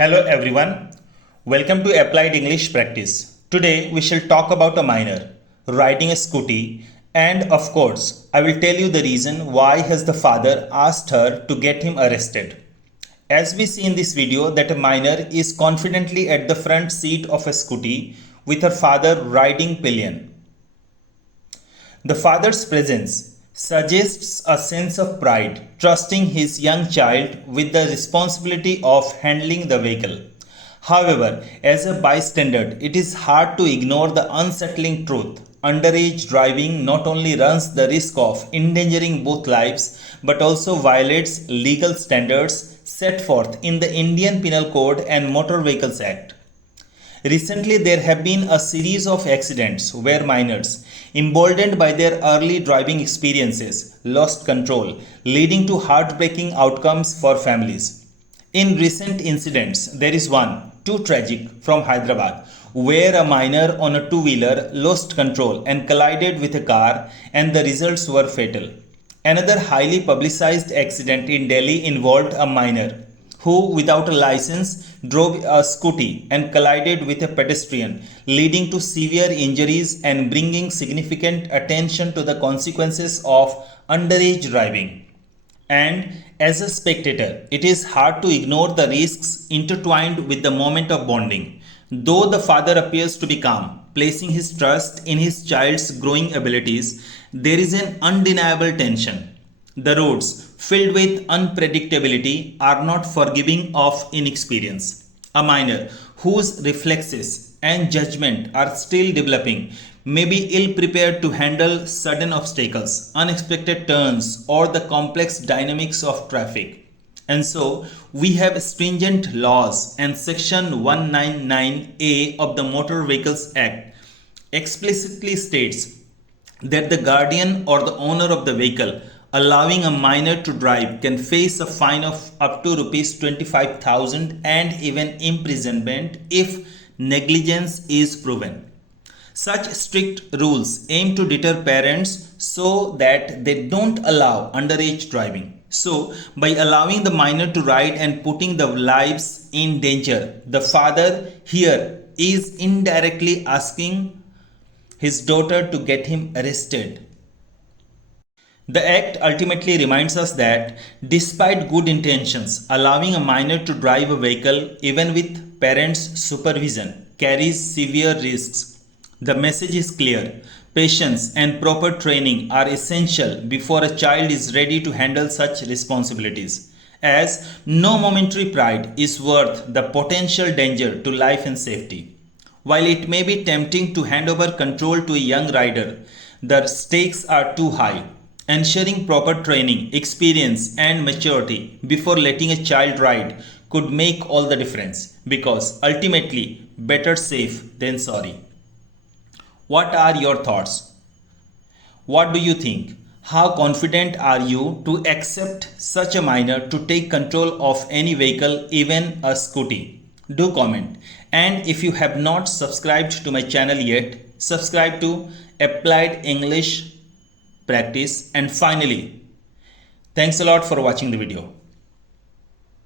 Hello everyone, welcome to Applied English Practice. Today we shall talk about a minor riding a scooty, and of course I will tell you the reason why has the father asked her to get him arrested. As we see in this video that a minor is confidently at the front seat of a scooty with her father riding pillion. The father's presence suggests a sense of pride, trusting his young child with the responsibility of handling the vehicle. However, as a bystander, it is hard to ignore the unsettling truth. Underage driving not only runs the risk of endangering both lives but also violates legal standards set forth in the Indian Penal Code and Motor Vehicles Act. Recently, there have been a series of accidents where minors, emboldened by their early driving experiences, lost control, leading to heartbreaking outcomes for families. In recent incidents, there is one, too tragic, from Hyderabad, where a minor on a two-wheeler lost control and collided with a car, and the results were fatal. Another highly publicized accident in Delhi involved a minor who, without a license, drove a scooty and collided with a pedestrian, leading to severe injuries and bringing significant attention to the consequences of underage driving. And as a spectator, it is hard to ignore the risks intertwined with the moment of bonding. Though the father appears to be calm, placing his trust in his child's growing abilities, there is an undeniable tension. The roads, filled with unpredictability, are not forgiving of inexperience. A minor whose reflexes and judgment are still developing may be ill prepared to handle sudden obstacles, unexpected turns, or the complex dynamics of traffic. And so, we have stringent laws, and Section 199A of the Motor Vehicles Act explicitly states that the guardian or the owner of the vehicle allowing a minor to drive can face a fine of up to rupees 25,000 and even imprisonment if negligence is proven. Such strict rules aim to deter parents so that they don't allow underage driving. So, by allowing the minor to ride and putting the lives in danger, the father here is indirectly asking his daughter to get him arrested. The Act ultimately reminds us that despite good intentions, allowing a minor to drive a vehicle, even with parents' supervision, carries severe risks. The message is clear. Patience and proper training are essential before a child is ready to handle such responsibilities, as no momentary pride is worth the potential danger to life and safety. While it may be tempting to hand over control to a young rider, the stakes are too high. Ensuring proper training, experience, and maturity before letting a child ride could make all the difference, because ultimately, better safe than sorry. What are your thoughts? What do you think? How confident are you to accept such a minor to take control of any vehicle, even a scooty? Do comment. And if you have not subscribed to my channel yet, subscribe to Applied English Practice. And finally, thanks a lot for watching the video.